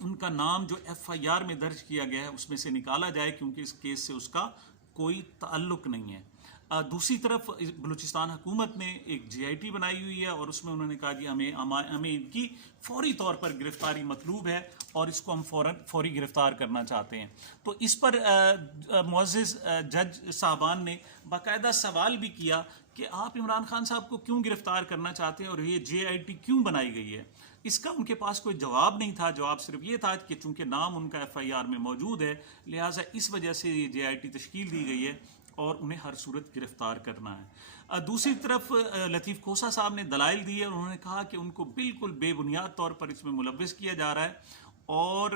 ان کا نام جو FIR میں درج کیا گیا ہے اس میں سے نکالا جائے، کیونکہ اس کیس سے اس کا کوئی تعلق نہیں ہے۔ دوسری طرف بلوچستان حکومت نے ایک GIT بنائی ہوئی ہے اور اس میں انہوں نے کہا جی ہمیں ان کی فوری طور پر گرفتاری مطلوب ہے اور اس کو ہم فوری گرفتار کرنا چاہتے ہیں۔ تو اس پر معزز جج صاحبان نے باقاعدہ سوال بھی کیا کہ آپ عمران خان صاحب کو کیوں گرفتار کرنا چاہتے ہیں اور یہ GIT کیوں بنائی گئی ہے؟ اس کا ان کے پاس کوئی جواب نہیں تھا۔ جواب صرف یہ تھا کہ چونکہ نام ان کا FIR میں موجود ہے لہٰذا اس وجہ سے یہ GIT تشکیل دی گئی ہے اور انہیں ہر صورت گرفتار کرنا ہے۔ دوسری طرف لطیف کھوسہ صاحب نے دلائل دیے اور انہوں نے کہا کہ ان کو بالکل بے بنیاد طور پر اس میں ملوث کیا جا رہا ہے، اور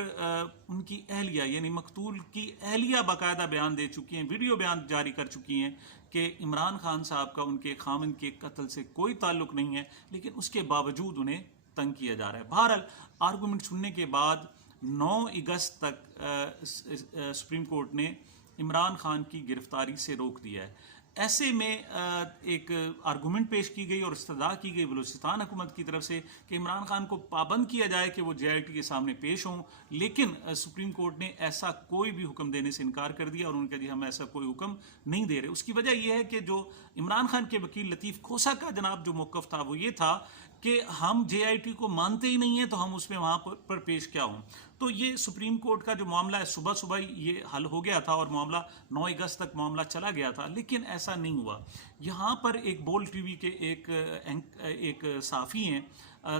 ان کی اہلیہ یعنی مقتول کی اہلیہ باقاعدہ بیان دے چکی ہیں، ویڈیو بیان جاری کر چکی ہیں کہ عمران خان صاحب کا ان کے خامند کے قتل سے کوئی تعلق نہیں ہے، لیکن اس کے باوجود انہیں تنگ کیا جا رہا ہے۔ بہرحال آرگومنٹ سننے کے بعد 9 اگست تک سپریم کورٹ نے عمران خان کی گرفتاری سے روک دیا ہے۔ ایسے میں ایک آرگومنٹ پیش کی گئی اور استدعا کی گئی بلوچستان حکومت کی طرف سے کہ عمران خان کو پابند کیا جائے کہ وہ GIT کے سامنے پیش ہوں، لیکن سپریم کورٹ نے ایسا کوئی بھی حکم دینے سے انکار کر دیا اور انہوں نے کہا جی ہم ایسا کوئی حکم نہیں دے رہے۔ اس کی وجہ یہ ہے کہ جو عمران خان کے وکیل لطیف کھوسہ کا جناب جو موقف تھا وہ یہ تھا کہ ہم GIT کو مانتے ہی نہیں ہیں تو ہم اس میں وہاں پر پیش کیا ہوں۔ تو یہ سپریم کورٹ کا جو معاملہ ہے صبح یہ حل ہو گیا تھا اور معاملہ 9 اگست تک معاملہ چلا گیا تھا، لیکن ایسا نہیں ہوا۔ یہاں پر ایک بول ٹی وی کے ایک صحافی ہیں،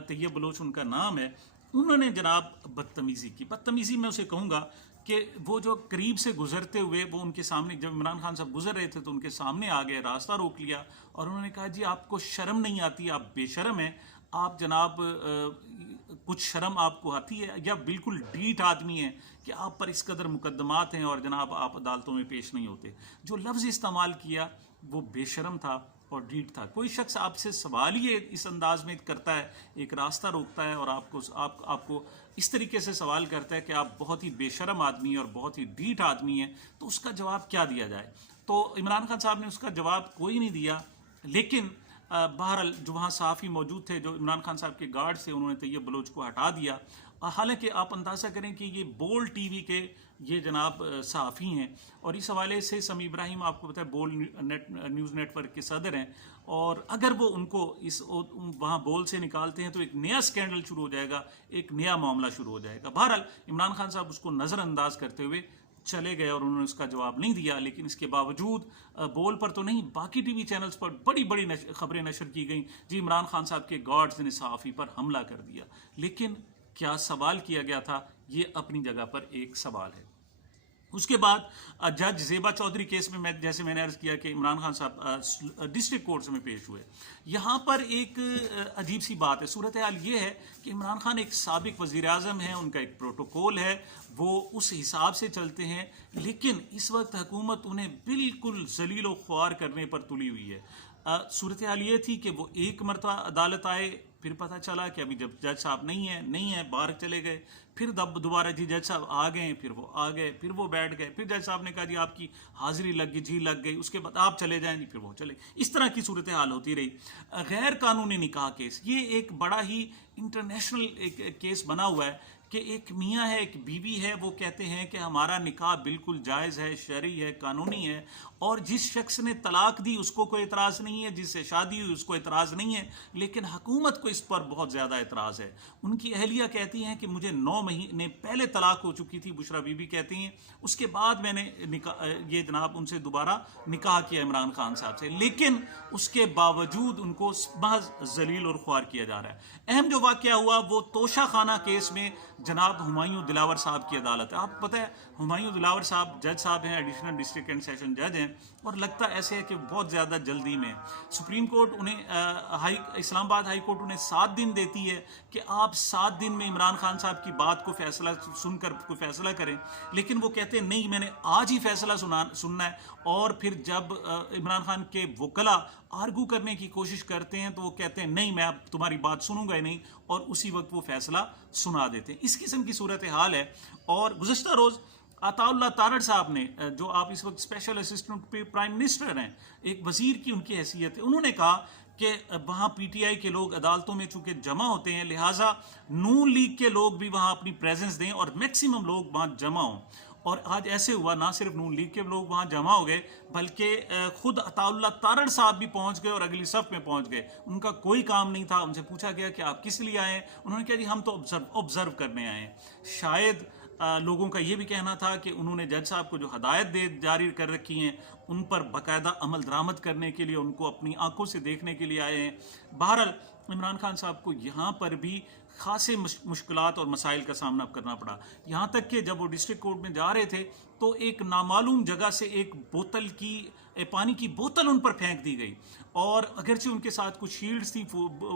طیب بلوچ ان کا نام ہے، انہوں نے جناب بدتمیزی کی۔ بدتمیزی میں اسے کہوں گا کہ وہ جو قریب سے گزرتے ہوئے وہ ان کے سامنے جب عمران خان صاحب گزر رہے تھے تو ان کے سامنے آ گئے، راستہ روک لیا اور انہوں نے کہا جی آپ کو شرم نہیں آتی، آپ بے شرم ہیں، آپ جناب کچھ شرم آپ کو آتی ہے یا بالکل ڈھیٹ آدمی ہیں کہ آپ پر اس قدر مقدمات ہیں اور جناب آپ عدالتوں میں پیش نہیں ہوتے۔ جو لفظ استعمال کیا وہ بے شرم تھا اور ڈھیٹ تھا۔ کوئی شخص آپ سے سوال ہی اس انداز میں کرتا ہے، ایک راستہ روکتا ہے اور آپ کو اس طریقے سے سوال کرتا ہے کہ آپ بہت ہی بے شرم آدمی ہیں اور بہت ہی ڈھیٹ آدمی ہیں، تو اس کا جواب کیا دیا جائے؟ تو عمران خان صاحب نے اس کا جواب کوئی نہیں دیا، لیکن بہرحال جو وہاں صحافی موجود تھے جو عمران خان صاحب کے گارڈ سے، انہوں نے طیب بلوچ کو ہٹا دیا۔ حالانکہ آپ اندازہ کریں کہ یہ بول ٹی وی کے یہ جناب صحافی ہیں اور اس حوالے سے سمیع ابراہیم آپ کو پتہ ہے بول نیوز نیٹ ورک کے صدر ہیں، اور اگر وہ ان کو وہاں بول سے نکالتے ہیں تو ایک نیا سکینڈل شروع ہو جائے گا، ایک نیا معاملہ شروع ہو جائے گا۔ بہرحال عمران خان صاحب اس کو نظر انداز کرتے ہوئے چلے گئے اور انہوں نے اس کا جواب نہیں دیا، لیکن اس کے باوجود بول پر تو نہیں باقی ٹی وی چینلز پر بڑی خبریں نشر کی گئیں جی عمران خان صاحب کے گارڈز نے صحافی پر حملہ کر دیا۔ لیکن کیا سوال کیا گیا تھا، یہ اپنی جگہ پر ایک سوال ہے۔ اس کے بعد جج زیبا چودھری کیس میں جیسے میں نے عرض کیا کہ عمران خان صاحب ڈسٹرکٹ کورٹس میں پیش ہوئے۔ یہاں پر ایک عجیب سی بات ہے، صورتحال یہ ہے کہ عمران خان ایک سابق وزیر اعظم ہیں، ان کا ایک پروٹوکول ہے، وہ اس حساب سے چلتے ہیں، لیکن اس وقت حکومت انہیں بالکل ذلیل و خوار کرنے پر تلی ہوئی ہے۔ صورتحال یہ تھی کہ وہ ایک مرتبہ عدالت آئے، پھر پتہ چلا کہ ابھی جب جج صاحب نہیں ہیں باہر چلے گئے، پھر دوبارہ جی جج صاحب آ گئے، پھر وہ آ گئے، پھر وہ بیٹھ گئے، پھر جج صاحب نے کہا جی آپ کی حاضری لگ گئی، جی لگ گئی، اس کے بعد آپ چلے جائیں جی، پھر وہ چلے۔ اس طرح کی صورتحال ہوتی رہی۔ غیر قانونی نکاح کیس، یہ ایک بڑا ہی انٹرنیشنل ایک کیس بنا ہوا ہے کہ ایک میاں ہے، ایک بیوی ہے، وہ کہتے ہیں کہ ہمارا نکاح بالکل جائز ہے، شرعی ہے، قانونی ہے، اور جس شخص نے طلاق دی اس کو کوئی اعتراض نہیں ہے، جس سے شادی ہوئی اس کو اعتراض نہیں ہے، لیکن حکومت کو اس پر بہت زیادہ اعتراض ہے۔ ان کی اہلیہ کہتی ہیں کہ مجھے 9 مہینے پہلے طلاق ہو چکی تھی، بشرا بی بی کہتی ہیں، اس کے بعد میں نے یہ جناب ان سے دوبارہ نکاح کیا عمران خان صاحب سے، لیکن اس کے باوجود ان کو محض ذلیل اور خوار کیا جا رہا ہے۔ اہم جو واقعہ ہوا وہ توشہ خانہ کیس میں جناب ہمایوں دلاور صاحب کی عدالت ہے۔ آپ کو پتہ ہے ہمایوں دلاور صاحب جج صاحب ہیں، ایڈیشنل ڈسٹرکٹ اینڈ سیشن جج ہیں، اور لگتا ایسے ہے کہ بہت زیادہ جلدی میں سپریم کورٹ انہیں اسلام آباد ہائی کورٹ انہیں 7 دن دیتی ہے کہ آپ 7 دن میں عمران خان صاحب کی بات کو فیصلہ سن کر کوئی فیصلہ کریں، لیکن وہ کہتے ہیں نہیں میں نے آج ہی فیصلہ سننا ہے، اور پھر جب عمران خان کے وکلاء آرگو کرنے کی کوشش کرتے ہیں تو وہ کہتے ہیں نہیں میں اب تمہاری بات سنوں گا ہی نہیں، اور اسی وقت وہ فیصلہ سنا دیتے ہیں۔ اس قسم کی صورتحال ہے۔ اور گزشتہ روز عطا اللہ تارڑ صاحب نے، جو آپ اس وقت اسپیشل اسسٹنٹ پرائم منسٹر ہیں، ایک وزیر کی ان کی حیثیت ہے، انہوں نے کہا کہ وہاں پی ٹی آئی کے لوگ عدالتوں میں چونکہ جمع ہوتے ہیں، لہٰذا نون لیگ کے لوگ بھی وہاں اپنی پریزنس دیں اور میکسیمم لوگ وہاں جمع ہوں. اور آج ایسے ہوا، نہ صرف نون لیگ کے لوگ وہاں جمع ہو گئے بلکہ خود عطا اللہ تارڑ صاحب بھی پہنچ گئے اور اگلی صف میں پہنچ گئے. ان کا کوئی کام نہیں تھا. ان سے پوچھا گیا کہ آپ کس لیے آئے ہیں؟ انہوں نے کہا جی ہم تو آبزرو کرنے آئے ہیں. شاید لوگوں کا یہ بھی کہنا تھا کہ انہوں نے جج صاحب کو جو ہدایت جاری کر رکھی ہیں ان پر باقاعدہ عمل درآمد کرنے کے لیے، ان کو اپنی آنکھوں سے دیکھنے کے لیے آئے ہیں. بہرحال عمران خان صاحب کو یہاں پر بھی خاصے مشکلات اور مسائل کا سامنا کرنا پڑا. یہاں تک کہ جب وہ ڈسٹرکٹ کورٹ میں جا رہے تھے تو ایک نامعلوم جگہ سے ایک بوتل کی پانی کی بوتل ان پر پھینک دی گئی، اور اگرچہ ان کے ساتھ کچھ شیلڈز تھی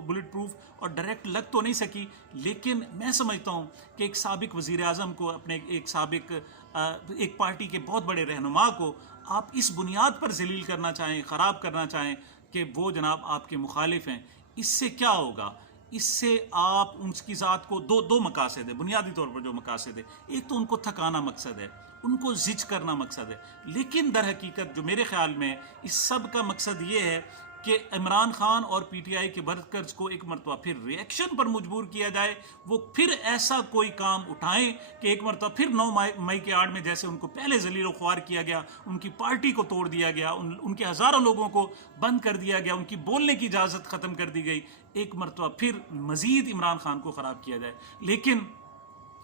بلٹ پروف اور ڈائریکٹ لگ تو نہیں سکی، لیکن میں سمجھتا ہوں کہ ایک سابق وزیر اعظم کو، اپنے ایک سابق ایک پارٹی کے بہت بڑے رہنما کو آپ اس بنیاد پر ذلیل کرنا چاہیں، خراب کرنا چاہیں کہ وہ جناب آپ کے مخالف ہیں، اس سے کیا ہوگا؟ اس سے آپ ان کی ذات کو دو مقاصد ہے بنیادی طور پر. جو مقاصد ہے، ایک تو ان کو تھکانا مقصد ہے، ان کو زج کرنا مقصد ہے، لیکن در حقیقت جو میرے خیال میں اس سب کا مقصد یہ ہے کہ عمران خان اور پی ٹی آئی کے ورکرز کو ایک مرتبہ پھر ریئیکشن پر مجبور کیا جائے، وہ پھر ایسا کوئی کام اٹھائیں کہ ایک مرتبہ پھر 9 مئی کے آڑ میں جیسے ان کو پہلے ذلیل و خوار کیا گیا، ان کی پارٹی کو توڑ دیا گیا، ان کے ہزاروں لوگوں کو بند کر دیا گیا، ان کی بولنے کی اجازت ختم کر دی گئی، ایک مرتبہ پھر مزید عمران خان کو خراب کیا جائے. لیکن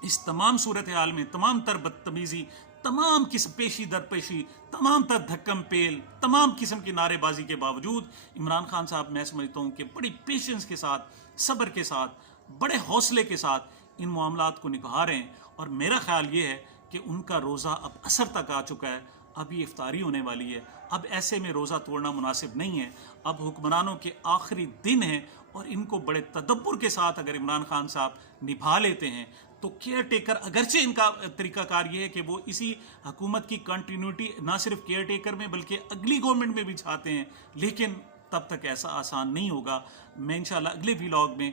اس تمام صورتحال میں تمام تر بدتمیزی، تمام قسم پیشی در پیشی، تمام تر دھکم پیل، تمام قسم کی نعرے بازی کے باوجود عمران خان صاحب میں سمجھتا ہوں کہ بڑی پیشنس کے ساتھ، صبر کے ساتھ، بڑے حوصلے کے ساتھ ان معاملات کو نبھا رہے ہیں. اور میرا خیال یہ ہے کہ ان کا روزہ اب اثر تک آ چکا ہے، اب یہ افطاری ہونے والی ہے. اب ایسے میں روزہ توڑنا مناسب نہیں ہے. اب حکمرانوں کے آخری دن ہیں اور ان کو بڑے تدبر کے ساتھ اگر عمران خان صاحب نبھا لیتے ہیں تو کیئر ٹیکر، اگرچہ ان کا طریقہ کار یہ ہے کہ وہ اسی حکومت کی کنٹینیوٹی نہ صرف کیئر ٹیکر میں بلکہ اگلی گورنمنٹ میں بھی چاہتے ہیں، لیکن تب تک ایسا آسان نہیں ہوگا. میں انشاءاللہ اگلے ویلاگ میں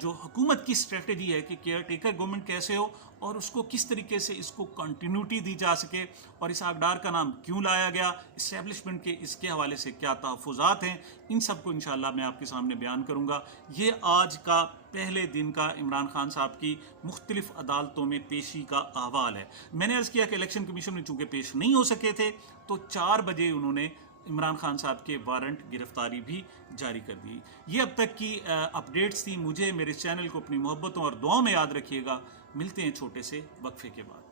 جو حکومت کی اسٹریٹجی ہے کہ کیئر ٹیکر گورنمنٹ کیسے ہو اور اس کو کس طریقے سے اس کو کنٹینیوٹی دی جا سکے، اور اس اقدار کا نام کیوں لایا گیا، اسٹیبلشمنٹ کے اس کے حوالے سے کیا تحفظات ہیں، ان سب کو انشاءاللہ میں آپ کے سامنے بیان کروں گا. یہ آج کا پہلے دن کا عمران خان صاحب کی مختلف عدالتوں میں پیشی کا احوال ہے. میں نے عرض کیا کہ الیکشن کمیشن میں چونکہ پیش نہیں ہو سکے تھے تو 4 بجے انہوں نے عمران خان صاحب کے وارنٹ گرفتاری بھی جاری کر دی. یہ اب تک کی اپڈیٹس تھی. مجھے میرے چینل کو اپنی محبتوں اور دعاؤں میں یاد رکھیے گا. ملتے ہیں چھوٹے سے وقفے کے بعد.